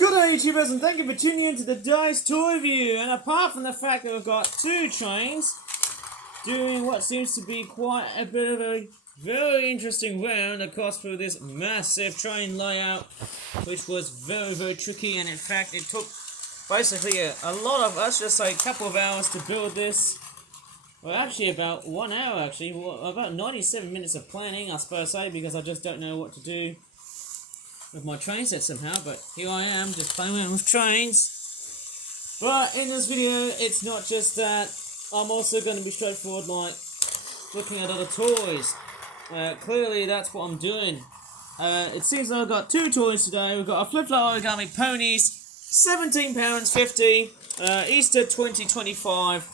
Good day, YouTubers, and thank you for tuning in to the Dice Toy Review. And apart from the fact that we've got two trains doing what seems to be quite a bit of a very interesting round across through this massive train layout, which was very tricky, and in fact it took basically a lot of us, just like a couple of hours to build this. Well, actually about 1 hour, about 97 minutes of planning, I suppose because I just don't know what to do with my train set somehow, but here I am, just playing around with trains. But in this video, it's not just that, I'm also going to be straightforward, like looking at other toys. Clearly that's what I'm doing. It seems that I've got two toys today. We've got a flip-flop origami ponies, £17.50, Easter 2025.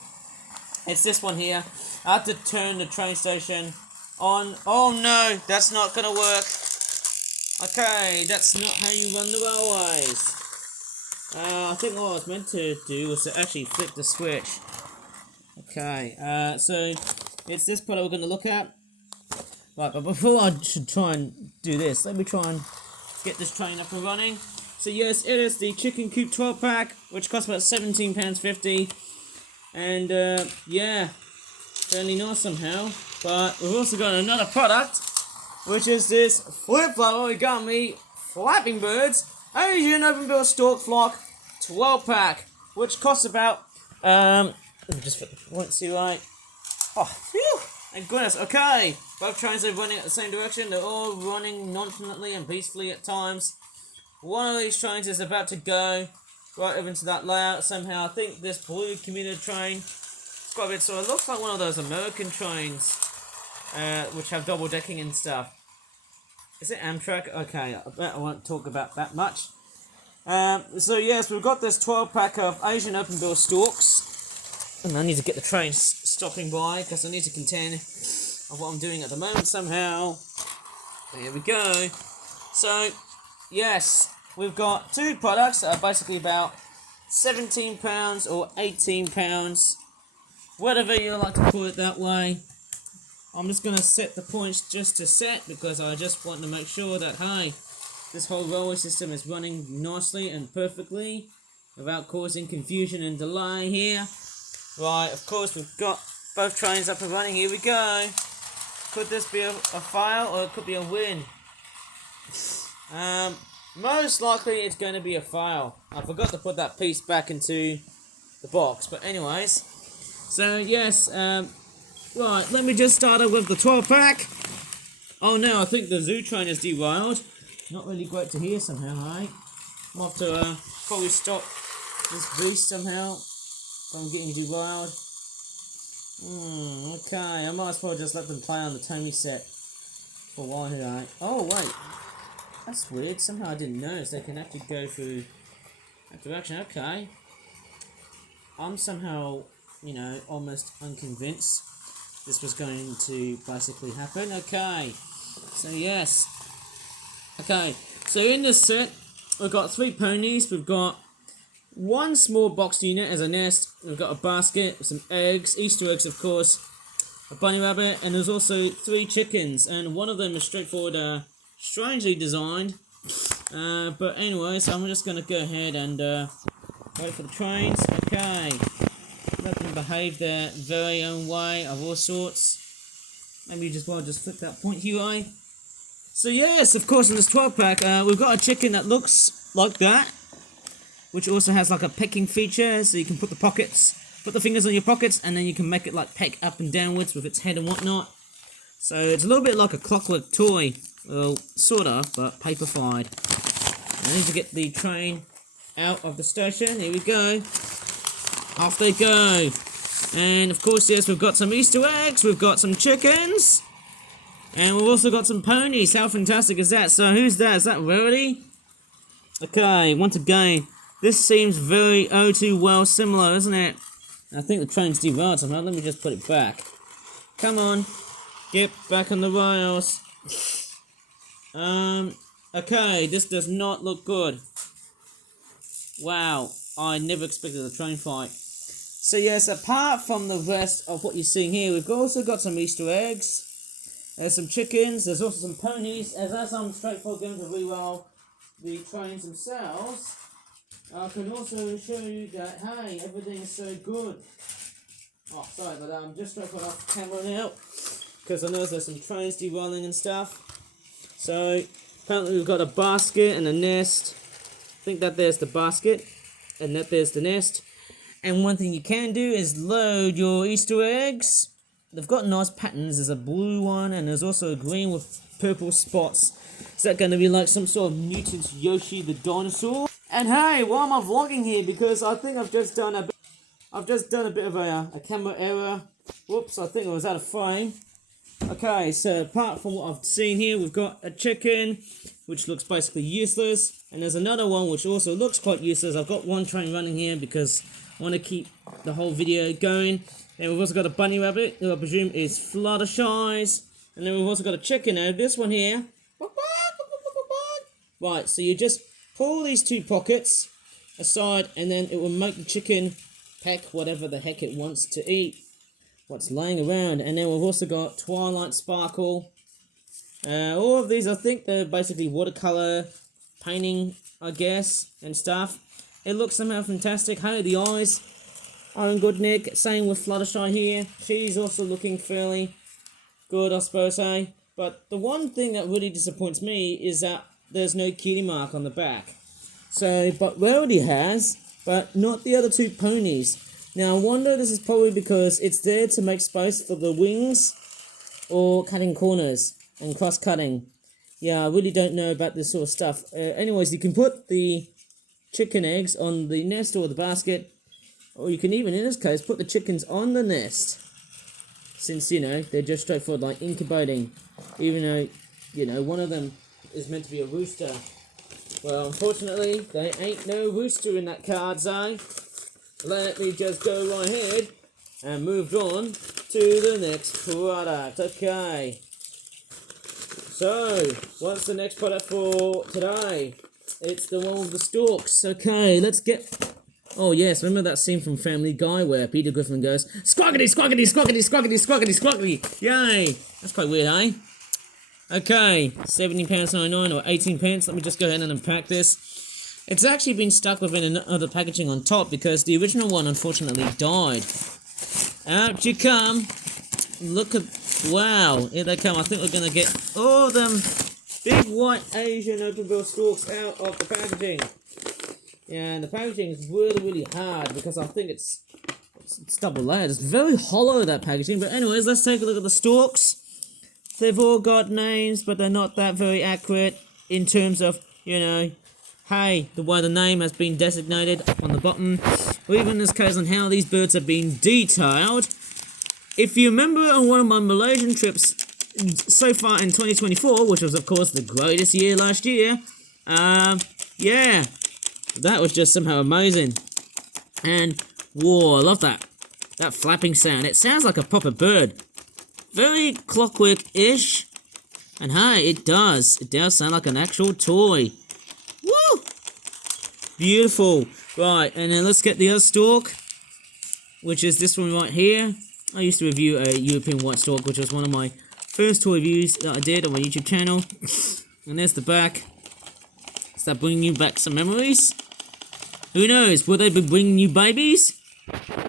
It's this one here. I have to turn the train station on. Oh no, that's not going to work. Okay, that's not how you run the railways. I think what I was meant to do was to actually flip the switch. Okay, so it's this product we're going to look at. Right, but before I should try and do this, let me try and get this train up and running. So yes, it is the Chicken Coop 12 pack, which costs about £17.50. And yeah, fairly nice somehow. But we've also got another product, which is this flip-flop origami Flapping Birds Asian Open Bill Stork Flock 12 pack, which costs about let me just put the points here right. Oh, phew! Thank goodness. Okay, both trains are running at the same direction. They're all running nonchalantly and peacefully at times. One of these trains is about to go right over into that layout somehow. I think this blue commuter train, it's got a bit, so it looks like one of those American trains, which have double decking and stuff. Is it Amtrak? Okay, I bet I won't talk about that much. So yes, we've got this 12 pack of Asian Open Bill Storks. And I need to get the train stopping by, because I need to contend of what I'm doing at the moment somehow. There we go. So, yes, we've got two products that are basically about £17 or £18. Whatever you like to call it that way. I'm just going to set the points just to set, because I just want to make sure that, hey, this whole railway system is running nicely and perfectly without causing confusion and delay here. Right, of course, we've got both trains up and running. Here we go. Could this be a fail, or it could be a win? Most likely it's going to be a fail. I forgot to put that piece back into the box. But anyways, so yes, right, let me just start off with the 12 pack. Oh no, I think the zoo train is derailed. Not really great to hear somehow, right? I'll have to probably stop this beast somehow from getting derailed. Okay, I might as well just let them play on the Tommy set for a while here, right? Oh wait, that's weird. Somehow I didn't notice they can actually go through that direction. Okay. I'm somehow, almost unconvinced this was going to basically happen. Okay, so yes. Okay, so in this set, we've got 3 ponies. We've got one small box unit as a nest. We've got a basket with some eggs, Easter eggs of course, a bunny rabbit, and there's also 3 chickens, and one of them is straightforward, strangely designed. But anyway, so I'm just going to go ahead and wait for the trains. Okay, let them behave their very own way of all sorts. Maybe just flip that point here, right? So yes, of course, in this 12 pack, we've got a chicken that looks like that, which also has like a pecking feature, so you can put the fingers on your pockets, and then you can make it like peck up and downwards with its head and whatnot. So it's a little bit like a clockwork toy, well, sort of, but paper-fied. I need to get the train out of the station. Here we go. Off they go. And of course, yes, we've got some Easter eggs, we've got some chickens, and we've also got some ponies. How fantastic is that? So who's that? Is that Rarity? Okay, once again, this seems very too well similar, isn't it? I think the train's derailed somehow. Let me just put it back. Come on. Get back on the rails. Okay, this does not look good. Wow, I never expected a train fight. So yes, apart from the rest of what you're seeing here, we've also got some Easter eggs. There's some chickens, there's also some ponies. As I'm straightforward going to re-roll the trains themselves, I can also show you that, hey, everything is so good. Oh, sorry about that, I'm just dropping off camera now, because I know there's some trains derailing and stuff. So, apparently we've got a basket and a nest. I think that there's the basket, and that there's the nest. And one thing you can do is load your Easter eggs. They've got nice patterns. There's a blue one, and there's also a green with purple spots. Is that going to be like some sort of mutant Yoshi the dinosaur? And hey, why am I vlogging here? Because I think I've just done a bit of a camera error. Whoops, I think I was out of frame. Okay, so apart from what I've seen here, we've got a chicken, which looks basically useless, and there's another one which also looks quite useless. I've got one train running here because I want to keep the whole video going. And we've also got a bunny rabbit, who I presume is Fluttershy's, and then we've also got a chicken. Now this one here, right, so you just pull these two pockets aside, and then it will make the chicken peck whatever the heck it wants to eat, what's laying around. And then we've also got Twilight Sparkle. All of these, I think they're basically watercolor painting, I guess, and stuff. It looks somehow fantastic. Hey, the eyes are in good nick. Same with Fluttershy here. She's also looking fairly good, I suppose, eh? But the one thing that really disappoints me is that there's no cutie mark on the back. So, but Rarity has, but not the other two ponies. Now, I wonder this is probably because it's there to make space for the wings or cutting corners and cross-cutting. Yeah, I really don't know about this sort of stuff. Anyways, you can put the chicken eggs on the nest or the basket, or you can even, in this case, put the chickens on the nest. Since, you know, they're just straightforward like incubating. Even though, you know, one of them is meant to be a rooster. Well, unfortunately, there ain't no rooster in that card, so let me just go right ahead and move on to the next product. Okay. So, what's the next product for today? It's the one with the stalks. Okay, let's get... Oh yes, remember that scene from Family Guy where Peter Griffin goes, "Squaggity, squaggity, squaggity, squaggity, squaggity, squaggity." Yay! That's quite weird, eh? Okay, £17.99 or 18 pence. Let me just go ahead and unpack this. It's actually been stuck within another packaging on top because the original one unfortunately died. Out you come. Look at... Wow, here they come. I think we're going to get all them big white Asian open bill stalks out of the packaging. Yeah, and the packaging is really, really hard because I think it's double layered. It's very hollow, that packaging. But anyways, let's take a look at the stalks. They've all got names, but they're not that very accurate in terms of, you know, hey, the way the name has been designated on the bottom, or even in this case on how these birds have been detailed. If you remember on one of my Malaysian trips so far in 2024, which was of course the greatest year last year, yeah, that was just somehow amazing. And, whoa, I love that. That flapping sound. It sounds like a proper bird. Very clockwork-ish. And hey, it does. It does sound like an actual toy. Woo! Beautiful. Right, and then let's get the other stalk, which is this one right here. I used to review a European white stalk, which was one of my first toy reviews that I did on my YouTube channel. And there's the back. Is that bringing you back some memories? Who knows? Will they be bringing you babies?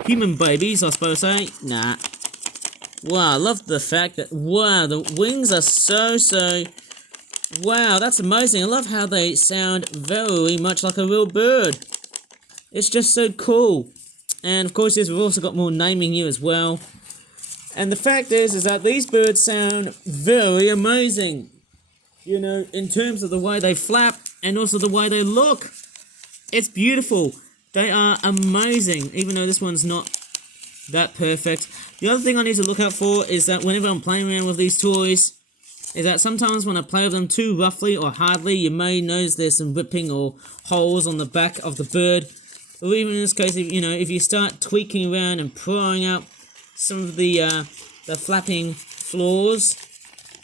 Human babies, I suppose, eh? Nah. Wow, I love the fact that... Wow, the wings are so... Wow, that's amazing. I love how they sound very much like a real bird. It's just so cool. And, of course, yes, we've also got more naming here as well. And the fact is that these birds sound very amazing. You know, in terms of the way they flap and also the way they look. It's beautiful. They are amazing, even though this one's not that perfect. The other thing I need to look out for is that whenever I'm playing around with these toys, is that sometimes when I play with them too roughly or hardly, you may notice there's some ripping or holes on the back of the bird. Or even in this case, if, you know, if you start tweaking around and prying out some of the flapping flaws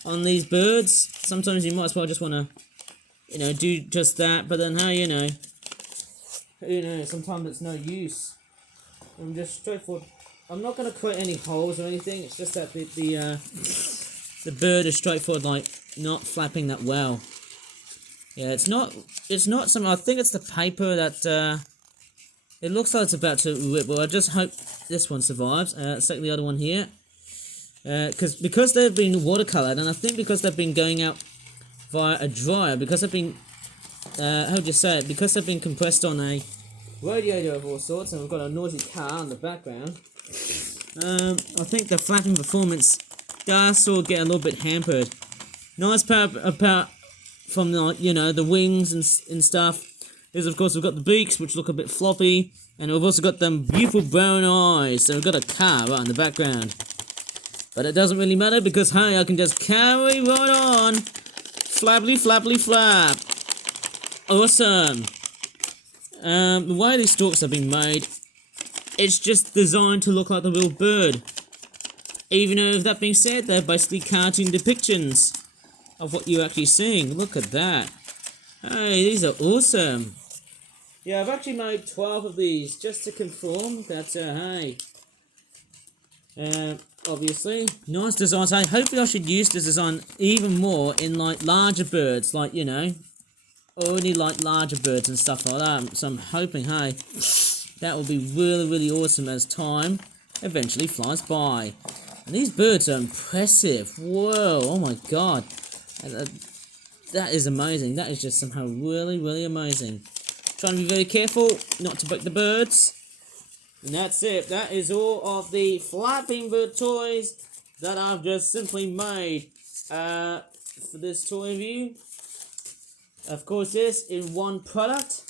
on these birds, sometimes you might as well just want to, you know, do just that. But then, hey, you know, sometimes it's no use. I'm just straightforward. I'm not going to create any holes or anything. It's just that the bird is straightforward, like not flapping that well. Yeah, it's not some. I think it's the paper that it looks like it's about to rip. Well, I just hope this one survives. Let's take the other one here. Because they've been watercolored, and I think because they've been going out via a dryer, because they've been how would you say it? Because they've been compressed on a radiator of all sorts, and we've got a noisy car in the background. I think the flapping performance does sort of get a little bit hampered. Nice part apart from the wings and stuff is, of course, we've got the beaks, which look a bit floppy, and we've also got them beautiful brown eyes. So we've got a car right in the background. But it doesn't really matter because, hey, I can just carry right on. Flappily, flappily, flap. Awesome. The way these stalks have been made, it's just designed to look like the real bird. Even though, with that being said, they're basically cartoon depictions of what you're actually seeing. Look at that. Hey, these are awesome. Yeah, I've actually made 12 of these just to conform that, hey. Obviously, nice designs. Hey, hopefully I should use this design even more in, like, larger birds, like, only like larger birds and stuff like that. So I'm hoping, hey, that will be really, really awesome as time eventually flies by. And these birds are impressive. Whoa, oh my god. That is amazing. That is just somehow really, really amazing. Trying to be very careful not to break the birds. And that's it. That is all of the flapping bird toys that I've just simply made for this toy review. Of course, this in one product.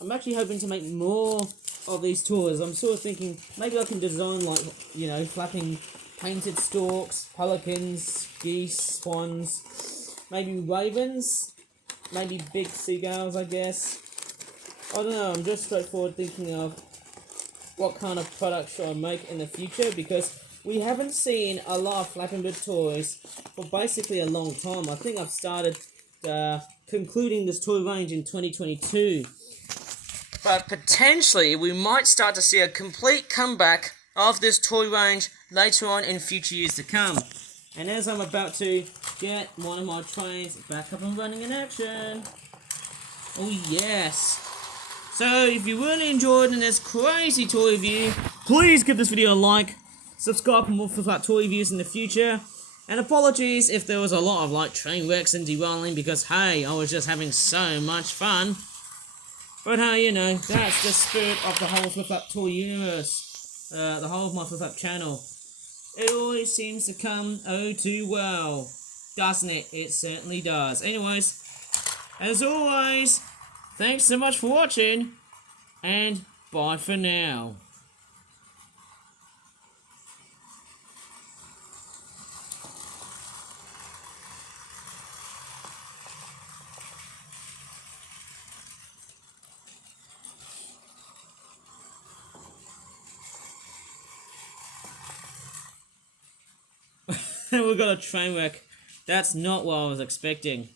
I'm actually hoping to make more of these toys. I'm sort of thinking maybe I can design, like, flapping painted storks, pelicans, geese, swans, maybe ravens, maybe big seagulls, I guess. I don't know, I'm just straightforward thinking of what kind of product should I make in the future, because we haven't seen a lot of flapping bird toys for basically a long time. I think I've started concluding this toy range in 2022. But potentially we might start to see a complete comeback of this toy range later on in future years to come. And as I'm about to get one of my trains back up and running in action. Oh yes. So if you really enjoyed this crazy toy review, please give this video a like, subscribe for more flat toy reviews in the future, and apologies if there was a lot of like train wrecks and derailing, because hey, I was just having so much fun. But hey, that's the spirit of the whole Flip Flap toy universe, the whole of my Flip Flap channel. It always seems to come oh too well, doesn't it? It certainly does. Anyways, as always, thanks so much for watching, and bye for now. We've got a train wreck. That's not what I was expecting.